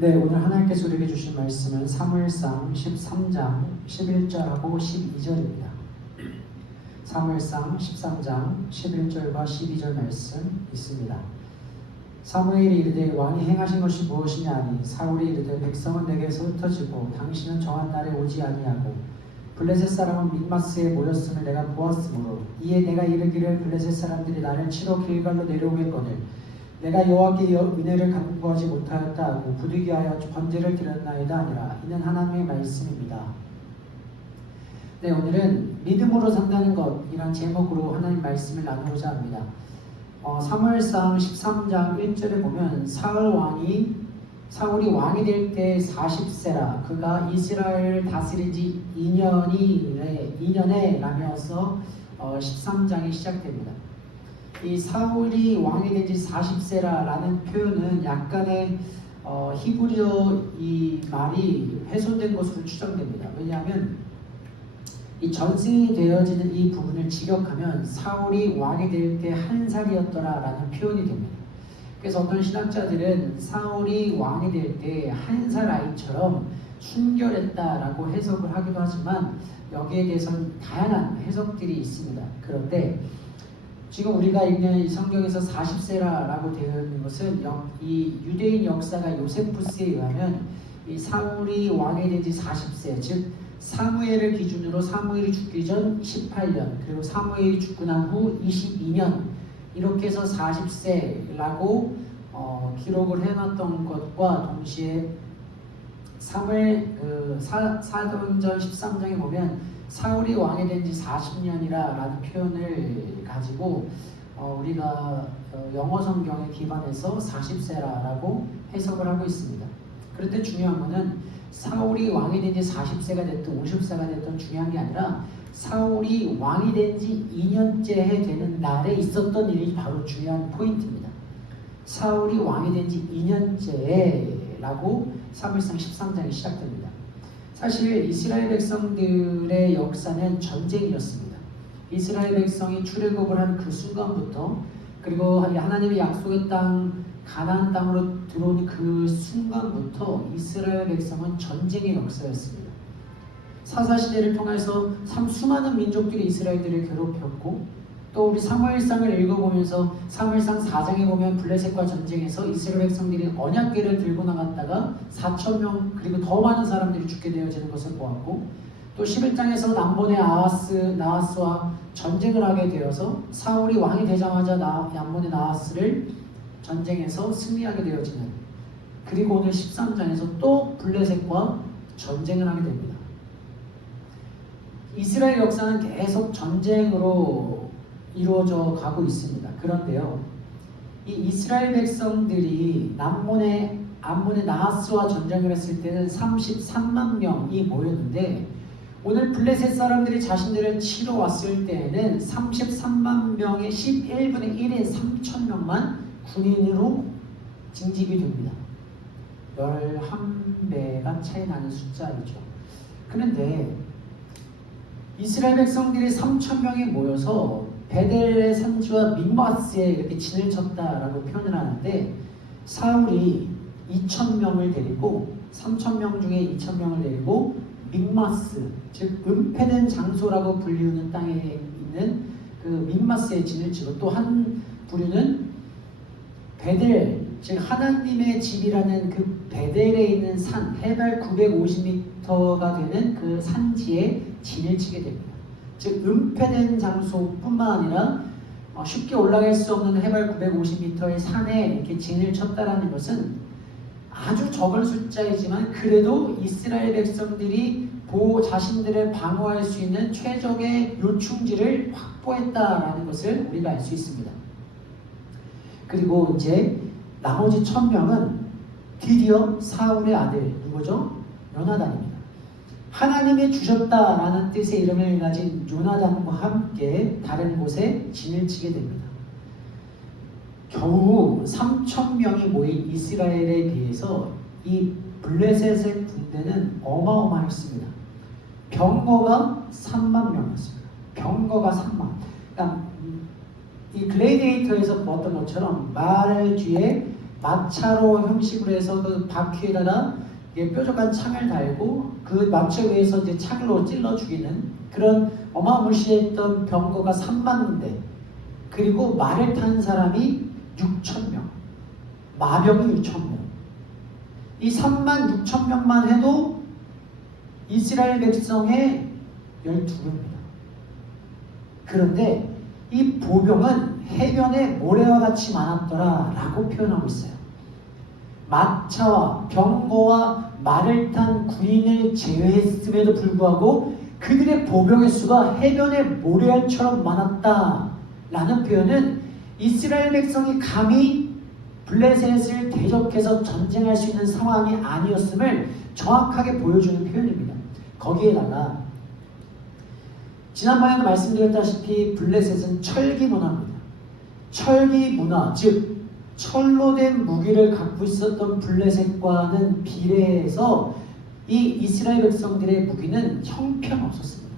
네, 오늘 하나님께서 우리에게 주신 말씀은 사무엘상 13장 11절하고 12절입니다. 사무엘상 13장 11절과 12절 말씀 있습니다. 사무엘이 이르되 왕이 행하신 것이 무엇이냐 하니 사울이 이르되 백성은 내게서 흩어지고 당신은 정한 날에 오지 아니하고 블레셋 사람은 믹마스에 모였음을 내가 보았으므로 이에 내가 이르기를 블레셋 사람들이 나를 치러 길갈로 내려오겠거늘 내가 여호와께 은혜를 간구하지 못하였다 하고 부득이하여 번제를 드렸나이다 아니라 이는 하나님의 말씀입니다. 네, 오늘은 믿음으로 산다는 것이란 제목으로 하나님 말씀을 나누고자 합니다. 사무엘상 13장 1절에 보면 사울이 왕이 될 때 40세라 그가 이스라엘을 다스린 지 2년에 라면서 13장이 시작됩니다. 이 사울이 왕이 된 지 40세라라는 표현은 약간의 히브리어 이 말이 훼손된 것으로 추정됩니다. 왜냐하면 이 전승이 되어지는 이 부분을 직역하면 사울이 왕이 될 때 1살이었더라라는 표현이 됩니다. 그래서 어떤 신학자들은 사울이 왕이 될 때 1살 아이처럼 순결했다라고 해석을 하기도 하지만 여기에 대해서는 다양한 해석들이 있습니다. 그런데 지금 우리가 읽는 성경에서 40세라라고 되어 있는 것은 이 유대인 역사가 요세푸스에 의하면 이 사울이 왕이 된 지 40세, 즉 사무엘을 기준으로 사무엘이 죽기 전 18년, 그리고 사무엘이 죽고 난 후 22년 이렇게 해서 40세라고 기록을 해놨던 것과 동시에 사도행전 13장에 보면 사울이 왕이 된 지 40년이라는 표현을 가지고 우리가 영어 성경에 기반해서 40세라고 해석을 하고 있습니다. 그런데 중요한 것은 사울이 왕이 된 지 40세가 됐든 50세가 됐든 중요한 게 아니라 사울이 왕이 된 지 2년째 되는 날에 있었던 일이 바로 중요한 포인트입니다. 사울이 왕이 된 지 2년째라고 사무엘상 13장이 시작됩니다. 사실 이스라엘 백성들의 역사는 전쟁이었습니다. 이스라엘 백성이 출애굽을 한 그 순간부터 그리고 하나님의 약속의 땅 가나안 땅으로 들어온 그 순간부터 이스라엘 백성은 전쟁의 역사였습니다. 사사시대를 통해서 수많은 민족들이 이스라엘들을 괴롭혔고 또 우리 사무엘상을 읽어보면서 사무엘상 4장에 보면 블레셋과 전쟁에서 이스라엘 백성들이 언약궤를 들고 나갔다가 4,000명 그리고 더 많은 사람들이 죽게 되어지는 것을 보았고 또 11장에서 남본의 나하스와 전쟁을 하게 되어서 사울이 왕이 되자마자 남본의 나하스를 전쟁에서 승리하게 되어지는 그리고 오늘 13장에서 또 블레셋과 전쟁을 하게 됩니다. 이스라엘 역사는 계속 전쟁으로 이루어져 가고 있습니다. 그런데요, 이 이스라엘 백성들이 암몬의 나하스와 전쟁을 했을 때는 33만 명이 모였는데 오늘 블레셋 사람들이 자신들을 치러 왔을 때에는 33만 명의 11분의 1인 3,000명만 군인으로 징집이 됩니다. 11배가 차이 나는 숫자이죠. 그런데 이스라엘 백성들이 3,000명이 모여서 베델의 산지와 믹마스에 이렇게 진을 쳤다라고 표현을 하는데 사울이 2,000명을 데리고 3,000명 중에 2,000명을 데리고 믹마스, 즉 은폐된 장소라고 불리우는 땅에 있는 그 믹마스에 진을 치고 또 한 부류는 베델, 즉 하나님의 집이라는 그 베델에 있는 산 해발 950m가 되는 그 산지에 진을 치게 됩니다. 즉 은폐된 장소뿐만 아니라 쉽게 올라갈 수 없는 해발 950m의 산에 이렇게 진을 쳤다라는 것은 아주 적은 숫자이지만 그래도 이스라엘 백성들이 자신들을 방어할 수 있는 최적의 요충지를 확보했다라는 것을 우리가 알 수 있습니다. 그리고 이제 나머지 1,000명은 드디어 사울의 아들 누구죠? 요나단입니다. 하나님이 주셨다라는 뜻의 이름을 가진 요나단과 함께 다른 곳에 진을 치게 됩니다. 겨우 3,000명이 모인 이스라엘에 비해서 이 블레셋의 군대는 어마어마했습니다. 병거가 3만 명이었습니다. 병거가 3만. 그러니까 이 글래디에이터에서 보았던 것처럼 말 뒤에 마차로 형식으로 해서 그 바퀴에다가 이게 뾰족한 창을 달고 그 마차 위에서 이제 창으로 찔러 죽이는 그런 어마무시했던 병거가 3만 대, 그리고 말을 탄 사람이 6,000명, 마병이 6,000명. 이 3만 6천 명만 해도 이스라엘 백성의 12배입니다. 그런데 이 보병은 해변에 모래와 같이 많았더라 라고 표현하고 있어요. 마차와 병거와 말을 탄 군인을 제외했음에도 불구하고 그들의 보병의 수가 해변의 모래알처럼 많았다 라는 표현은 이스라엘 백성이 감히 블레셋을 대적해서 전쟁할 수 있는 상황이 아니었음을 정확하게 보여주는 표현입니다. 거기에다가 지난번에도 말씀드렸다시피 블레셋은 철기 문화입니다. 철기 문화, 즉 철로 된 무기를 갖고 있었던 블레셋과는 비례해서 이 이스라엘 백성들의 무기는 형편없었습니다.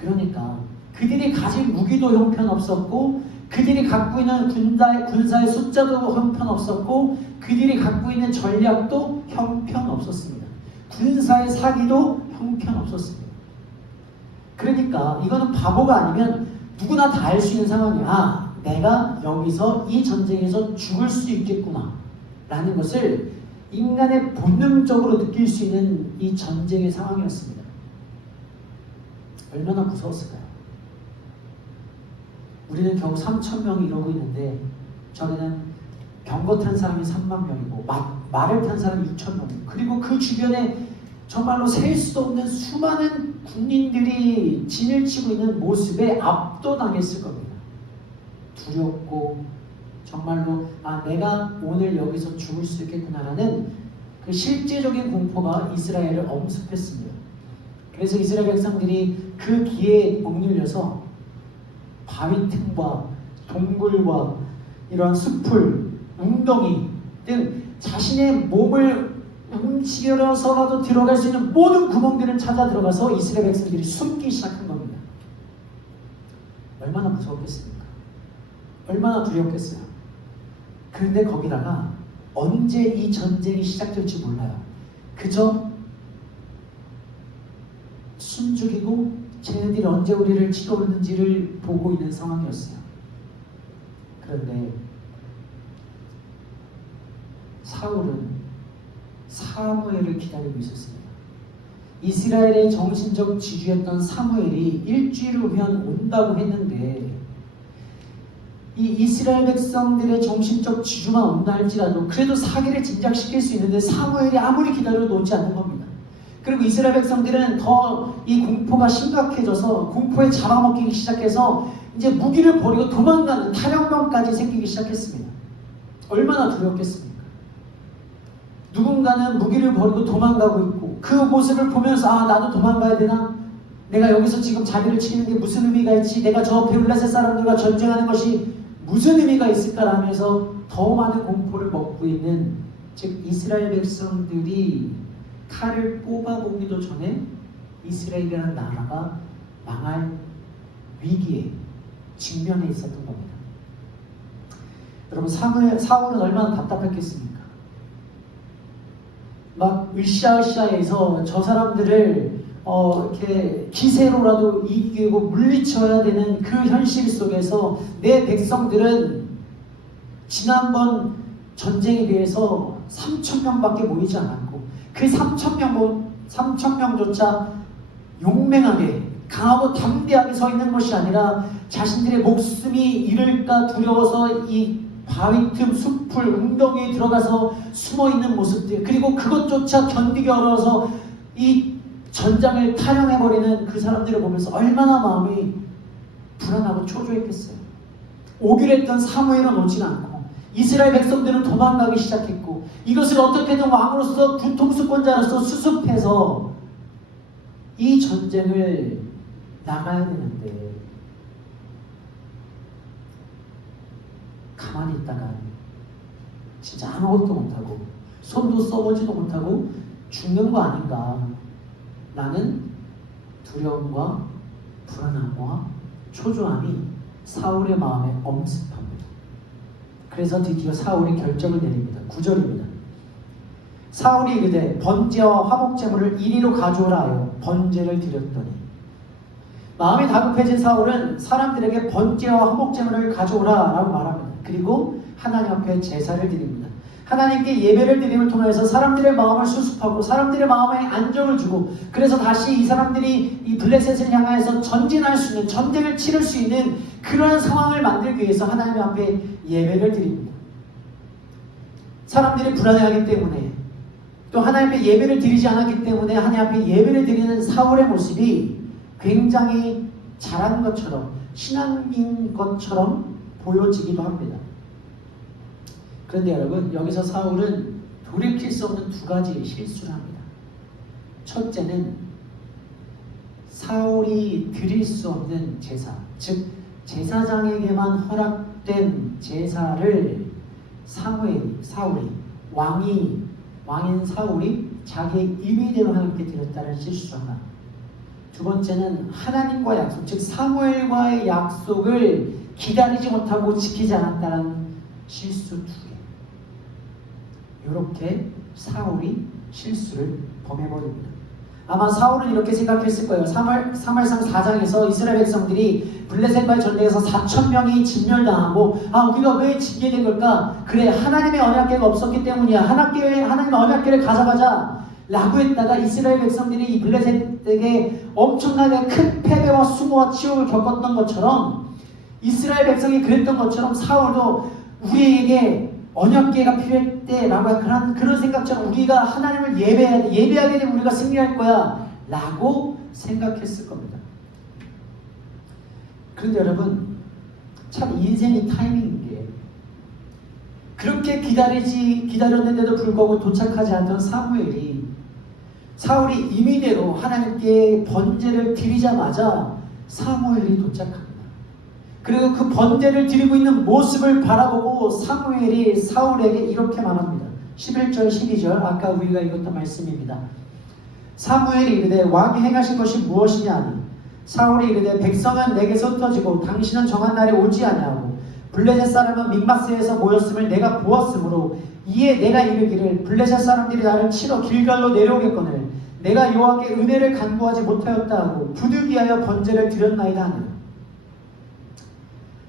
그러니까 그들이 가진 무기도 형편없었고, 그들이 갖고 있는 군사의 숫자도 형편없었고, 그들이 갖고 있는 전략도 형편없었습니다. 군사의 사기도 형편없었습니다. 그러니까 이거는 바보가 아니면 누구나 다 알 수 있는 상황이야. 내가 여기서 이 전쟁에서 죽을 수 있겠구나 라는 것을 인간의 본능적으로 느낄 수 있는 이 전쟁의 상황이었습니다. 얼마나 무서웠을까요? 우리는 겨우 3,000명이 이러고 있는데 저기는 병거 탄 사람이 3만 명이고 말을 탄 사람이 6천 명, 그리고 그 주변에 정말로 셀 수 없는 수많은 군인들이 진을 치고 있는 모습에 압도당했을 겁니다. 두렵고 정말로 내가 오늘 여기서 죽을 수 있겠구나라는 그 실제적인 공포가 이스라엘을 엄습했습니다. 그래서 이스라엘 백성들이 그 기회에 억눌려서 바위 틈과 동굴과 이런 숲을, 웅덩이 등 자신의 몸을 움츠려서라도 들어갈 수 있는 모든 구멍들을 찾아 들어가서 이스라엘 백성들이 숨기 시작한 겁니다. 얼마나 무서웠겠습니까? 얼마나 두렵겠어요. 그런데 거기다가 언제 이 전쟁이 시작될지 몰라요. 그저 숨죽이고 쟤네들이 언제 우리를 치러오는지를 보고 있는 상황이었어요. 그런데 사울은 사무엘을 기다리고 있었습니다. 이스라엘의 정신적 지주였던 사무엘이 일주일 후면 온다고 했는데, 이 이스라엘 백성들의 정신적 지주만 온다 할지라도 그래도 사기를 진작시킬 수 있는데 사무엘이 아무리 기다려도 오지 않는 겁니다. 그리고 이스라엘 백성들은 더 이 공포가 심각해져서 공포에 잡아먹히기 시작해서 이제 무기를 버리고 도망가는 탈영병까지 생기기 시작했습니다. 얼마나 두렵겠습니까? 누군가는 무기를 버리고 도망가고 있고 그 모습을 보면서 나도 도망가야 되나? 내가 여기서 지금 자리를 치는 게 무슨 의미가 있지? 내가 저 블레셋 사람들과 전쟁하는 것이 무슨 의미가 있을까라면서 더 많은 공포를 먹고 있는, 즉 이스라엘 백성들이 칼을 뽑아보기도 전에 이스라엘이라는 나라가 망할 위기에 직면해 있었던 겁니다. 여러분, 사울은 얼마나 답답했겠습니까? 막 으쌰으쌰해서 저 사람들을 이렇게 기세로라도 이기고 물리쳐야 되는 그 현실 속에서 내 백성들은 지난번 전쟁에 비해서 3,000명밖에 모이지 않았고 그 3,000명조차 용맹하게 강하고 담대하게 서 있는 것이 아니라 자신들의 목숨이 잃을까 두려워서 이 바위 틈, 숲을, 웅덩이에 들어가서 숨어있는 모습들, 그리고 그것조차 견디기 어려워서 이 전장을 탈영해버리는 그 사람들을 보면서 얼마나 마음이 불안하고 초조했겠어요. 오기로 했던 사무엘은 오진 않고 이스라엘 백성들은 도망가기 시작했고 이것을 어떻게든 왕으로서 군통수권자로서 수습해서 이 전쟁을 나가야 되는데 가만히 있다가 진짜 아무것도 못하고 손도 써보지도 못하고 죽는 거 아닌가 라는 두려움과 불안함과 초조함이 사울의 마음에 엄습합니다. 그래서 드디어 사울이 결정을 내립니다. 9절입니다. 사울이 이르되 번제와 화목제물을 이리로 가져오라 하여 번제를 드렸더니, 마음이 다급해진 사울은 사람들에게 번제와 화목제물을 가져오라 라고 말합니다. 그리고 하나님 앞에 제사를 드립니다. 하나님께 예배를 드림을 통해서 사람들의 마음을 수습하고 사람들의 마음에 안정을 주고, 그래서 다시 이 사람들이 이 블레셋을 향하여서 전진할 수 있는, 전쟁을 치를 수 있는 그러한 상황을 만들기 위해서 하나님 앞에 예배를 드립니다. 사람들이 불안해하기 때문에, 또 하나님 앞에 예배를 드리지 않았기 때문에 하나님 앞에 예배를 드리는 사울의 모습이 굉장히 잘한 것처럼, 신앙인 것처럼 보여지기도 합니다. 그런데 여러분, 여기서 사울은 돌이킬 수 없는 두 가지 실수를 합니다. 첫째는 사울이 드릴 수 없는 제사, 즉 제사장에게만 허락된 제사를 사울이 왕인 사울이 자기의 임의대로 하나님께 드렸다는 실수 하나. 두 번째는 하나님과의 약속, 즉 사무엘과의 약속을 기다리지 못하고 지키지 않았다는 실수 두 개. 이렇게 사울이 실수를 범해버립니다. 아마 사울은 이렇게 생각했을 거예요. 사무엘상 4장에서 이스라엘 백성들이 블레셋과의 전쟁에서 4,000명이 진멸당하고, 우리가 왜 지게 된 걸까? 그래, 하나님의 언약궤가 없었기 때문이야. 하나님의 언약궤를 가져가자 라고 했다가 이스라엘 백성들이 이 블레셋에게 엄청나게 큰 패배와 수모와 치욕을 겪었던 것처럼, 이스라엘 백성이 그랬던 것처럼 사울도 우리에게 언약궤가 필요했대 라고 그런 생각처럼 우리가 하나님을 예배하게 되면 우리가 승리할 거야 라고 생각했을 겁니다. 그런데 여러분, 참 인생이 타이밍인 게, 그렇게 기다렸는데도 불구하고 도착하지 않던 사울이 임의대로 하나님께 번제를 드리자마자 사무엘이 도착합니다. 그리고 그 번제를 드리고 있는 모습을 바라보고 사무엘이 사울에게 이렇게 말합니다. 11절 12절, 아까 우리가 읽었던 말씀입니다. 사무엘이 이르되 왕이 행하신 것이 무엇이냐 하니, 사울이 이르되 백성은 내게서 흩어지고 당신은 정한 날에 오지 아니하고 블레셋 사람은 믹마스에서 모였음을 내가 보았으므로, 이에 내가 이르기를 블레셋 사람들이 나를 치러 길갈로 내려오겠거늘 내가 여호와께 은혜를 간구하지 못하였다 하고 부득이하여 번제를 드렸나이다 하니.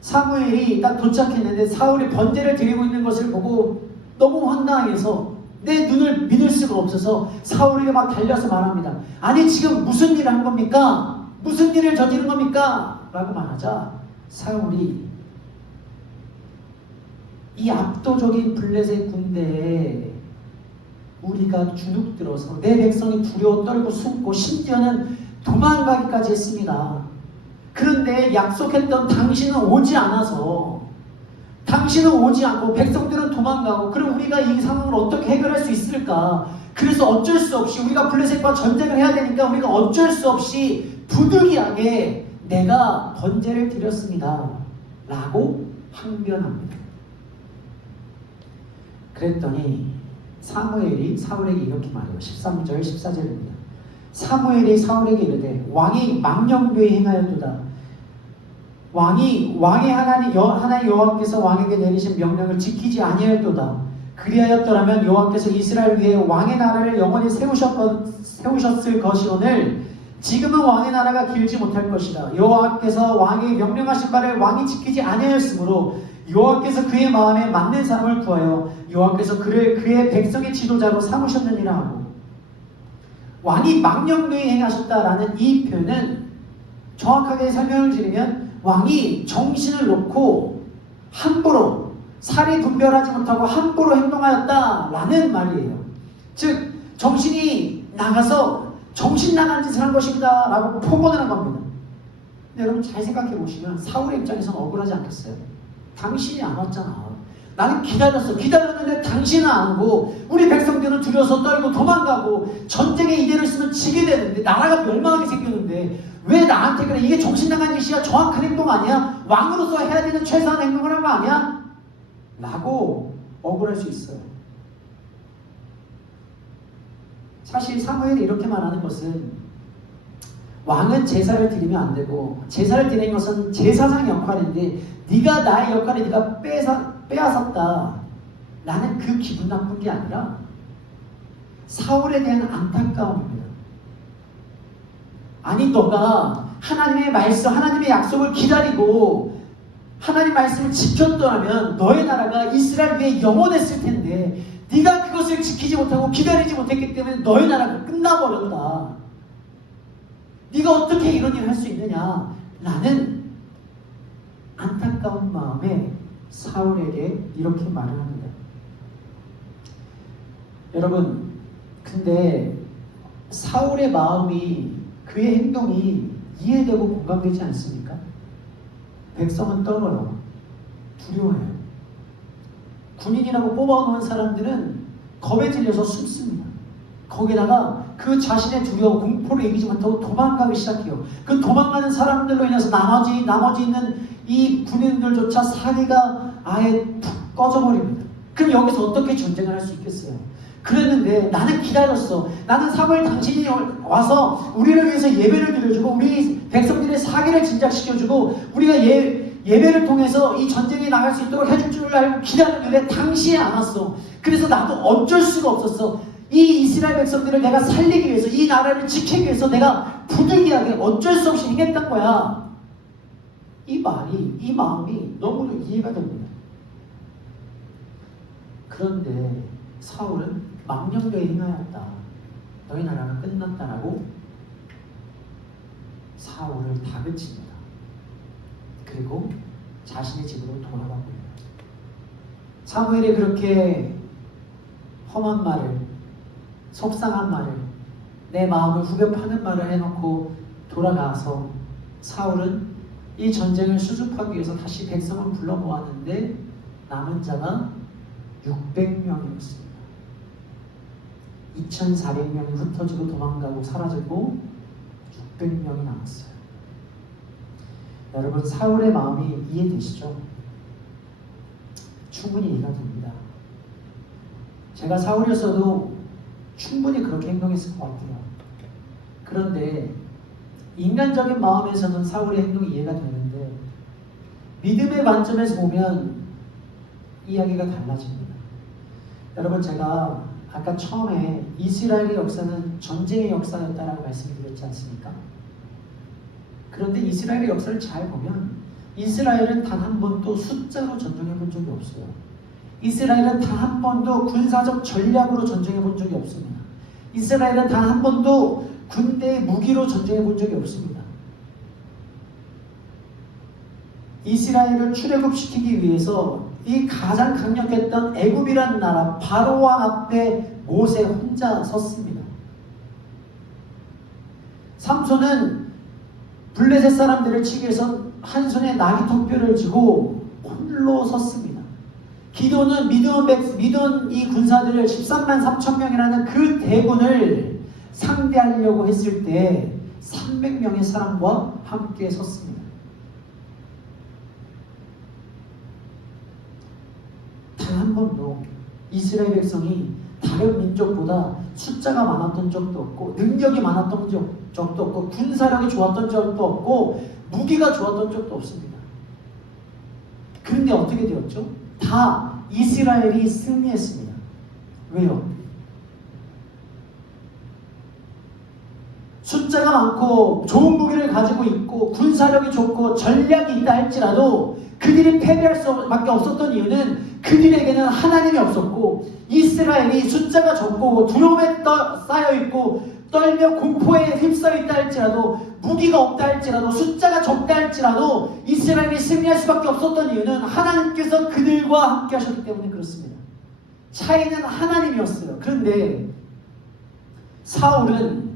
사무엘이 딱 도착했는데 사울이 번제를 드리고 있는 것을 보고 너무 황당해서 내 눈을 믿을 수가 없어서 사울에게 막 달려서 말합니다. 아니 지금 무슨 일을 한 겁니까? 무슨 일을 저지른 겁니까? 라고 말하자 사울이 이 압도적인 블레셋 군대에 우리가 주눅들어서 내 백성이 두려워 떨고 숨고 심지어는 도망가기까지 했습니다. 그런데 약속했던 당신은 오지 않아서, 당신은 오지 않고 백성들은 도망가고, 그럼 우리가 이 상황을 어떻게 해결할 수 있을까? 그래서 어쩔 수 없이 우리가 블레셋과 전쟁을 해야 되니까 우리가 어쩔 수 없이 부득이하게 내가 번제를 드렸습니다 라고 항변합니다. 그랬더니 사무엘이 사울에게 이렇게 말해요. 13절 14절입니다. 사무엘이 사울에게 이르되 왕이 망령되이 행하였도다. 왕이 하나님 여호와께서 왕에게 내리신 명령을 지키지 아니하였도다. 그리하였더라면 여호와께서 이스라엘 위에 왕의 나라를 영원히 세우셨을 것이오늘 지금은 왕의 나라가 길지 못할 것이다. 여호와께서 왕이 명령하신 바를 왕이 지키지 아니하였으므로 여호와께서 그의 마음에 맞는 사람을 구하여 여호와께서 그를 그의 백성의 지도자로 삼으셨느니라 하고, 왕이 망령되이 행하셨다라는 이 표현은 정확하게 설명을 드리면 왕이 정신을 놓고 함부로 살이 분별하지 못하고 함부로 행동하였다라는 말이에요. 즉 정신이 나가서 정신 나간 짓을 한 것입니다 라고 포건을 한 겁니다. 근데 여러분 잘 생각해 보시면 사울의 입장에서는 억울하지 않겠어요? 당신이 안 왔잖아. 나는 기다렸는데 당신은 안 오고 우리 백성들은 두려워서 떨고 도망가고 전쟁에 이대로 있으면 지게 되는데 나라가 멸망하게 생겼는데 왜 나한테 그래? 이게 정신나간 짓이야? 정확한 행동 아니야? 왕으로서 해야 되는 최소한 행동을 한 거 아니야? 라고 억울할 수 있어요. 사실 사무엘이 이렇게 말하는 것은 왕은 제사를 드리면 안 되고 제사를 드리는 것은 제사장 역할인데 네가 나의 역할을 네가 빼앗았다. 나는 그 기분 나쁜 게 아니라 사울에 대한 안타까움입니다. 아니 너가 하나님의 말씀, 하나님의 약속을 기다리고 하나님 말씀을 지켰더라면 너의 나라가 이스라엘 위에 영원했을 텐데 네가 그것을 지키지 못하고 기다리지 못했기 때문에 너의 나라가 끝나버렸다. 네가 어떻게 이런 일을 할 수 있느냐. 나는 안타까운 마음에 사울에게 이렇게 말을 합니다. 여러분, 근데 사울의 마음이, 그의 행동이 이해되고 공감되지 않습니까? 백성은 떨어요. 두려워해요. 군인이라고 뽑아놓은 사람들은 겁에 질려서 숨습니다. 거기다가 그 자신의 두려움, 공포를 이기지 못하고 도망가기 시작해요. 그 도망가는 사람들로 인해서 나머지 있는 이 군인들조차 사리가 아예 툭 꺼져버립니다. 그럼 여기서 어떻게 전쟁을 할 수 있겠어요? 그랬는데 나는 기다렸어. 나는 사무엘 당신이 와서 우리를 위해서 예배를 드려주고 우리 백성들의 사기를 진작시켜주고 우리가 예배를 통해서 이 전쟁에 나갈 수 있도록 해줄 줄 알고 기다렸는데 당신이 안 왔어. 그래서 나도 어쩔 수가 없었어. 이 이스라엘 백성들을 내가 살리기 위해서, 이 나라를 지키기 위해서 내가 부득이하게 어쩔 수 없이 행했던 거야. 이 말이, 이 마음이 너무도 이해가 됩니다. 그런데 사울은 망령되이 행하였다. 너희 나라가 끝났다라고 사울을 다그칩니다. 그리고 자신의 집으로 돌아갑니다. 사무엘이 그렇게 험한 말을, 속상한 말을, 내 마음을 후벼 파는 말을 해놓고 돌아가서 사울은 이 전쟁을 수습하기 위해서 다시 백성을 불러 모았는데 남은 자가 600명이었습니다. 2,400명이 흩어지고 도망가고 사라지고 600명이 남았어요. 여러분, 사울의 마음이 이해되시죠? 충분히 이해가 됩니다. 제가 사울이었어도 충분히 그렇게 행동했을 것 같아요. 그런데 인간적인 마음에서는 사울의 행동이 이해가 되는데 믿음의 관점에서 보면 이야기가 달라집니다. 여러분, 제가 아까 처음에 이스라엘의 역사는 전쟁의 역사였다라고 말씀드렸지 않습니까? 그런데 이스라엘의 역사를 잘 보면 이스라엘은 단 한 번도 숫자로 전쟁해 본 적이 없어요. 이스라엘은 단 한 번도 군사적 전략으로 전쟁해 본 적이 없습니다. 이스라엘은 단 한 번도 군대의 무기로 전쟁해 본 적이 없습니다. 이스라엘을 출애굽시키기 위해서 이 가장 강력했던 애굽이라는 나라 바로왕 앞에 모세 혼자 섰습니다. 삼손은 블레셋 사람들을 치기 위해서 한 손에 나귀턱뼈를 쥐고 홀로 섰습니다. 기도는 미디온 이 군사들을 13만 3천 명이라는 그 대군을 상대하려고 했을 때 300명의 사람과 함께 섰습니다. 단 한 번도 이스라엘 백성이 다른 민족보다 숫자가 많았던 적도 없고 능력이 많았던 적도 없고 군사력이 좋았던 적도 없고 무기가 좋았던 적도 없습니다. 그런데 어떻게 되었죠? 다 이스라엘이 승리했습니다. 왜요? 숫자가 많고 좋은 무기를 가지고 있고 군사력이 좋고 전략이 있다 할지라도 그들이 패배할 수밖에 없었던 이유는 그들에게는 하나님이 없었고 이스라엘이 숫자가 적고 두려움에 쌓여있고 떨며 공포에 휩싸여있다 할지라도 무기가 없다 할지라도 숫자가 적다 할지라도 이스라엘이 승리할 수밖에 없었던 이유는 하나님께서 그들과 함께 하셨기 때문에 그렇습니다. 차이는 하나님이었어요. 그런데 사울은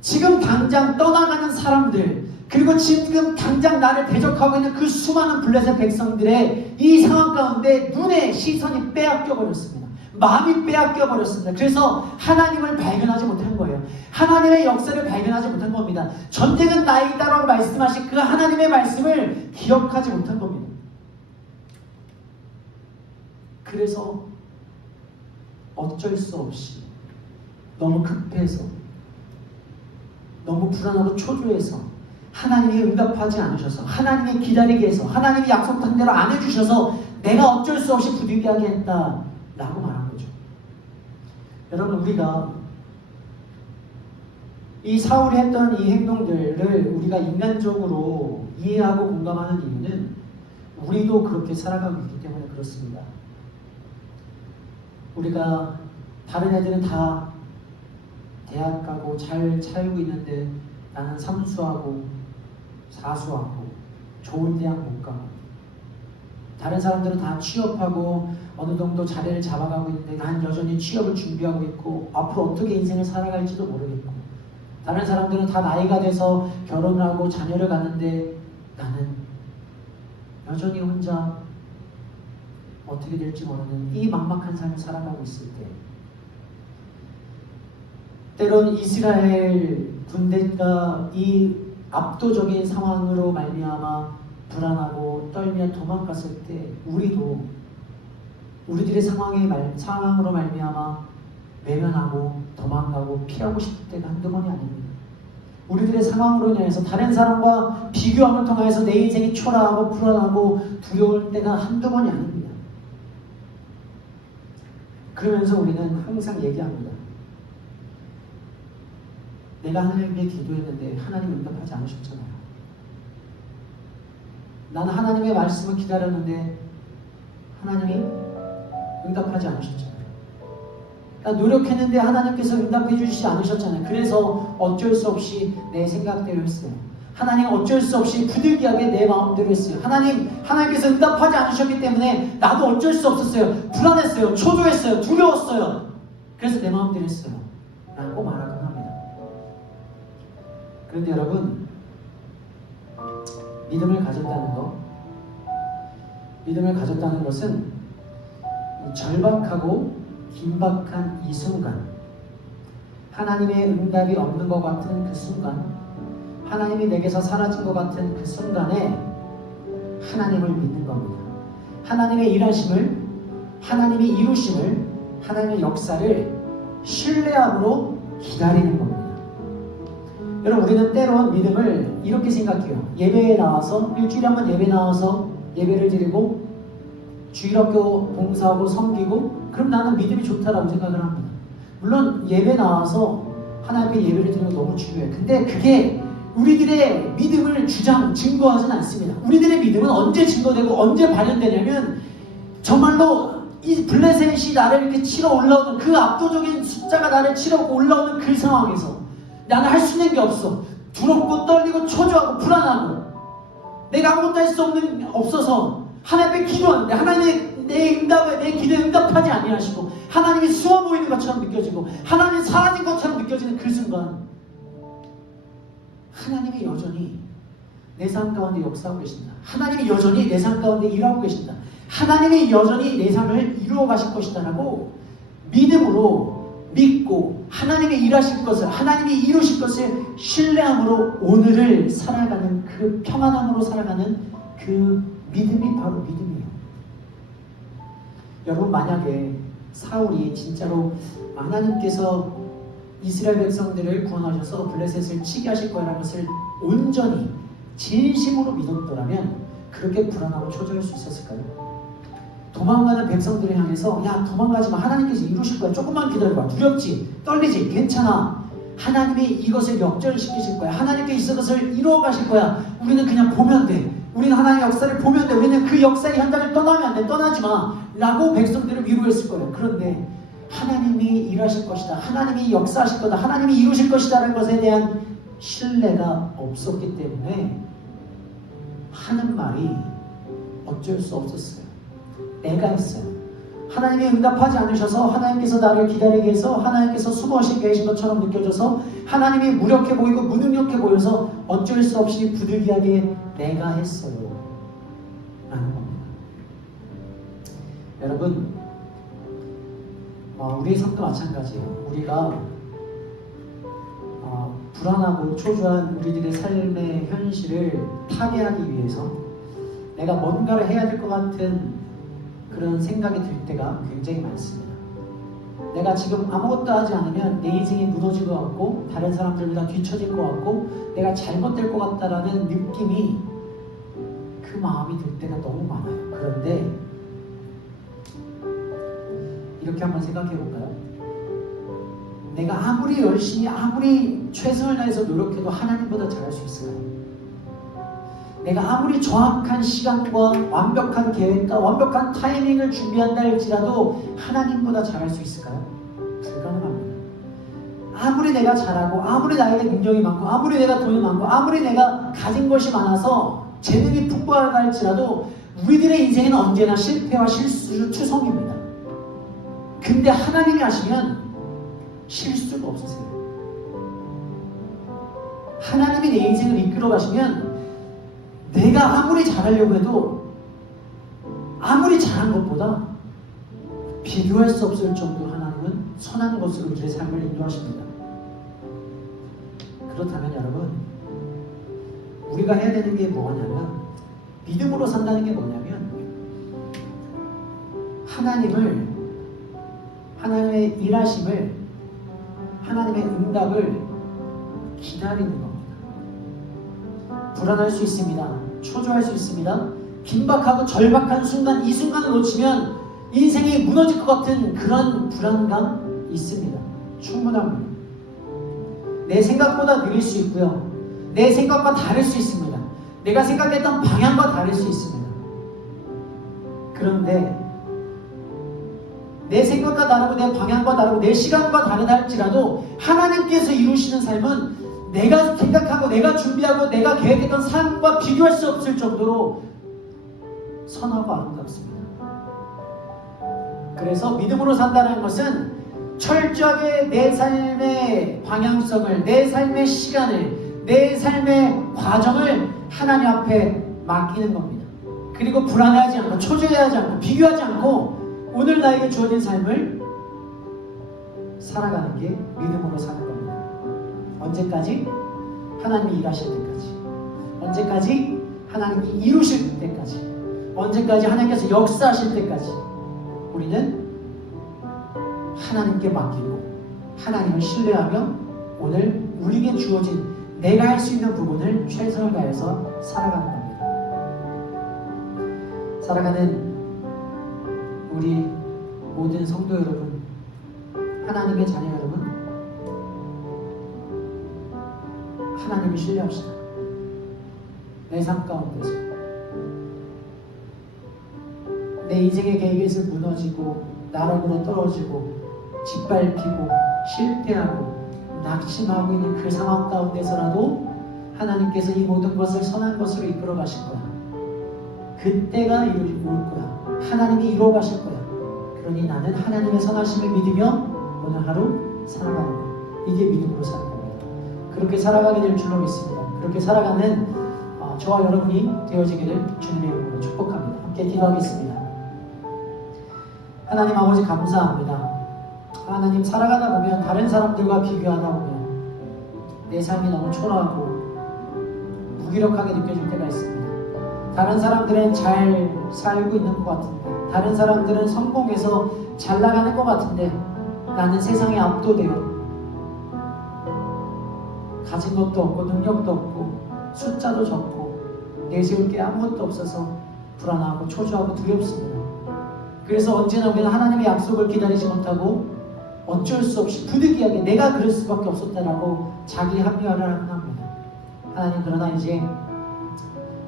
지금 당장 떠나가는 사람들 그리고 지금 당장 나를 대적하고 있는 그 수많은 블레셋 백성들의 이 상황 가운데 눈에 시선이 빼앗겨 버렸습니다. 마음이 빼앗겨 버렸습니다. 그래서 하나님을 발견하지 못한 거예요. 하나님의 역사를 발견하지 못한 겁니다. 전쟁은 나이다라고 말씀하신 그 하나님의 말씀을 기억하지 못한 겁니다. 그래서 어쩔 수 없이 너무 급해서 너무 불안하고 초조해서 하나님이 응답하지 않으셔서 하나님이 기다리게 해서 하나님이 약속한 대로 안 해주셔서 내가 어쩔 수 없이 부득이하게 했다라고 말한 거죠. 여러분, 우리가 이 사울이 했던 이 행동들을 우리가 인간적으로 이해하고 공감하는 이유는 우리도 그렇게 살아가고 있기 때문에 그렇습니다. 우리가 다른 애들은 다 대학 가고 잘 살고 있는데 나는 삼수하고 사수하고 좋은 대학 못 가고, 다른 사람들은 다 취업하고 어느 정도 자리를 잡아가고 있는데 난 여전히 취업을 준비하고 있고 앞으로 어떻게 인생을 살아갈지도 모르겠고, 다른 사람들은 다 나이가 돼서 결혼을 하고 자녀를 갖는데 나는 여전히 혼자 어떻게 될지 모르는 이 막막한 삶을 살아가고 있을 때, 때론 이스라엘 군대가 이 압도적인 상황으로 말미암아 불안하고 떨며 도망갔을 때 우리도 우리들의 상황으로 말미암아 외면하고 도망가고 피하고 싶을 때가 한두 번이 아닙니다. 우리들의 상황으로 인해서 다른 사람과 비교함을 통해서 내 인생이 초라하고 불안하고 두려울 때가 한두 번이 아닙니다. 그러면서 우리는 항상 얘기합니다. 내가 하나님께 기도했는데 하나님 응답하지 않으셨잖아요. 나는 하나님의 말씀을 기다렸는데 하나님이 응답하지 않으셨잖아요. 나 노력했는데 하나님께서 응답해 주시지 않으셨잖아요. 그래서 어쩔 수 없이 내 생각대로 했어요. 하나님 어쩔 수 없이 부득이하게 내 마음대로 했어요. 하나님께서 응답하지 않으셨기 때문에 나도 어쩔 수 없었어요. 불안했어요. 초조했어요. 두려웠어요. 그래서 내 마음대로 했어요. 라고 말하곤 합니다. 그런데 여러분, 믿음을 가졌다는 것은 절박하고 긴박한 이 순간, 하나님의 응답이 없는 것 같은 그 순간, 하나님이 내게서 사라진 것 같은 그 순간에 하나님을 믿는 겁니다. 하나님의 일하심을, 하나님이 이루심을, 하나님의 역사를 신뢰함으로 기다리는 겁니다. 여러분, 우리는 때론 믿음을 이렇게 생각해요. 예배에 나와서, 일주일에 한 번 예배 나와서 예배를 드리고 주일학교 봉사하고 섬기고, 그럼 나는 믿음이 좋다라고 생각을 합니다. 물론 예배 나와서 하나님 앞에 예배를 드리는 거 너무 중요해요. 근데 그게 우리들의 믿음을 증거하진 않습니다. 우리들의 믿음은 언제 증거되고 언제 발현되냐면, 정말로 이 블레셋이 나를 이렇게 치러 올라오는 그 압도적인 숫자가 나를 치러 올라오는 그 상황에서 나는 할 수 있는 게 없어. 두렵고 떨리고 초조하고 불안하고 내가 아무것도 할 수 없어서 하나님 앞에 기도하는데 하나님의 내 기도에 응답하지 아니하시고 하나님이 숨어 보이는 것처럼 느껴지고 하나님이 사라진 것처럼 느껴지는 그 순간, 하나님이 여전히 내 삶 가운데 역사하고 계신다. 하나님이 여전히 내 삶 가운데 일하고 계신다. 하나님이 여전히 내 삶을 이루어 가실 것이다라고 믿음으로 믿고 하나님이 일하실 것을, 하나님이 이루실 것을 신뢰함으로 오늘을 살아가는 그 평안함으로 살아가는 그 믿음이 바로 믿음이에요. 여러분, 만약에 사울이 진짜로 하나님께서 이스라엘 백성들을 구원하셔서 블레셋을 치게 하실 거라는 것을 온전히 진심으로 믿었더라면 그렇게 불안하고 초조할 수 있었을까요? 도망가는 백성들을 향해서 야, 도망가지 마, 하나님께서 이루실 거야, 조금만 기다려봐, 두렵지, 떨리지, 괜찮아, 하나님이 이것을 역전시키실 거야, 하나님께서 이것을 이루어 가실 거야, 우리는 그냥 보면 돼, 우리는 하나님의 역사를 보면 돼, 우리는 그 역사의 현장을 떠나면 안 돼, 떠나지 마 라고 백성들을 위로했을 거예요. 그런데 하나님이 일하실 것이다, 하나님이 역사하실 거다, 하나님이 이루실 것이다 라는 것에 대한 신뢰가 없었기 때문에 하는 말이 어쩔 수 없었어요. 내가 했어요. 하나님이 응답하지 않으셔서 하나님께서 나를 기다리게 해서 하나님께서 숨어 계신 것처럼 느껴져서 하나님이 무력해 보이고 무능력해 보여서 어쩔 수 없이 부득이하게 내가 했어요 라는 겁니다. 여러분, 우리의 삶도 마찬가지예요. 우리가 불안하고 초조한 우리들의 삶의 현실을 타개하기 위해서 내가 뭔가를 해야 될 것 같은 그런 생각이 들 때가 굉장히 많습니다. 내가 지금 아무것도 하지 않으면 내 인생이 무너질 것 같고 다른 사람들보다 뒤처질 것 같고 내가 잘못될 것 같다라는 느낌이, 그 마음이 들 때가 너무 많아요. 그런데 이렇게 한번 생각해 볼까요? 내가 아무리 열심히 아무리 최선을 다해서 노력해도 하나님보다 잘할 수 있을까요? 내가 아무리 정확한 시간과 완벽한 계획과 완벽한 타이밍을 준비한다 할지라도 하나님보다 잘할 수 있을까요? 불가능합니다. 아무리 내가 잘하고 아무리 나에게 능력이 많고 아무리 내가 돈이 많고 아무리 내가 가진 것이 많아서 재능이 풍부하다 할지라도 우리들의 인생은 언제나 실패와 실수를 투성입니다. 근데 하나님이 하시면 실수가 없으세요. 하나님이 내 인생을 이끌어 가시면 내가 아무리 잘하려고 해도 아무리 잘한 것보다 비교할 수 없을 정도로 하나님은 선한 것으로 우리의 삶을 인도하십니다. 그렇다면 여러분, 우리가 해야 되는 게 뭐냐면, 믿음으로 산다는 게 뭐냐면 하나님의 일하심을, 하나님의 응답을 기다리는 겁니다. 불안할 수 있습니다. 초조할 수 있습니다. 긴박하고 절박한 순간, 이 순간을 놓치면 인생이 무너질 것 같은 그런 불안감 있습니다. 충분합니다. 내 생각보다 느릴 수 있고요. 내 생각과 다를 수 있습니다. 내가 생각했던 방향과 다를 수 있습니다. 그런데 내 생각과 다르고 내 방향과 다르고 내 시간과 다르다 할지라도 하나님께서 이루시는 삶은 내가 생각하고 내가 준비하고 내가 계획했던 삶과 비교할 수 없을 정도로 선하고 아름답습니다. 그래서 믿음으로 산다는 것은 철저하게 내 삶의 방향성을, 내 삶의 시간을, 내 삶의 과정을 하나님 앞에 맡기는 겁니다. 그리고 불안해하지 않고 초조해하지 않고 비교하지 않고 오늘 나에게 주어진 삶을 살아가는 게 믿음으로 사는 겁니다. 언제까지? 하나님이 일하실 때까지. 언제까지? 하나님이 이루실 때까지. 언제까지? 하나님께서 역사하실 때까지. 우리는 하나님께 맡기고 하나님을 신뢰하며 오늘 우리에게 주어진 내가 할 수 있는 부분을 최선을 다해서 살아가는 겁니다. 살아가는 우리 모든 성도 여러분, 하나님의 자녀 여러분, 하나님을 신뢰합시다. 내 삶 가운데서 내 인생의 계획에서 무너지고 나락으로 떨어지고 짓밟히고 실패하고 낙심하고 있는 그 상황 가운데서라도 하나님께서 이 모든 것을 선한 것으로 이끌어 가실 거야. 그때가 올 거야. 하나님이 이루어 가실 거야. 그러니 나는 하나님의 선하심을 믿으며 오늘 하루 살아가는 거야. 이게 믿음으로 사는 겁니다. 그렇게 살아가게 될 줄로 믿습니다. 그렇게 살아가는 저와 여러분이 되어지기를 주님의 이름으로 축복합니다. 함께 기도하겠습니다. 하나님 아버지 감사합니다. 하나님 살아가다 보면 다른 사람들과 비교하다 보면 내 삶이 너무 초라하고 무기력하게 느껴질 때가 있습니다. 다른 사람들은 잘 살고 있는 것 같은데, 다른 사람들은 성공해서 잘 나가는 것 같은데 나는 세상에 압도되어 가진 것도 없고 능력도 없고 숫자도 적고 내세울 게 아무것도 없어서 불안하고 초조하고 두렵습니다. 그래서 언제나 우리는 하나님의 약속을 기다리지 못하고 어쩔 수 없이 부득이하게 내가 그럴 수밖에 없었다라고 자기 합리화를 합니다. 하나님, 그러나 이제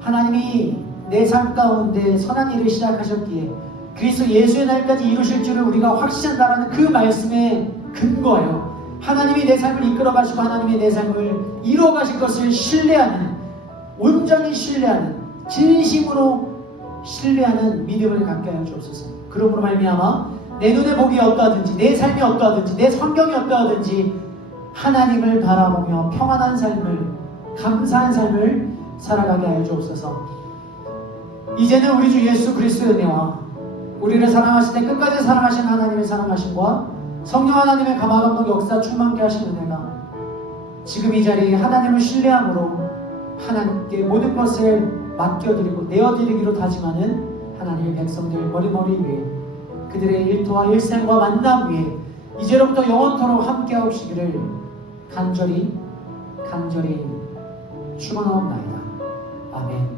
하나님이 내 삶 가운데 선한 일을 시작하셨기에 그리스도 예수의 날까지 이루실 줄을 우리가 확신한다라는 그 말씀에 근거하여 하나님이 내 삶을 이끌어 가시고 하나님이 내 삶을 이루어 가실 것을 신뢰하는, 온전히 신뢰하는, 진심으로 신뢰하는 믿음을 갖게 하여 주옵소서. 그러므로 말미암아 내 눈에 보기 어떠하든지 내 삶이 어떠하든지 내 성경이 어떠하든지 하나님을 바라보며 평안한 삶을, 감사한 삶을 살아가게 하여 주옵소서. 이제는 우리 주 예수 그리스도의 은혜와 우리를 사랑하실 때 끝까지 사랑하신 하나님의 사랑하심과 성령 하나님의 감화감동 역사 충만케 하시는 은혜가 지금 이 자리에 하나님을 신뢰함으로 하나님께 모든 것을 맡겨드리고 내어드리기로 다짐하는 하나님의 백성들 머리머리 위에, 그들의 일터와 일생과 만남 위에 이제로부터 영원토록 함께하옵시기를 간절히 축원하옵나이다. 아멘.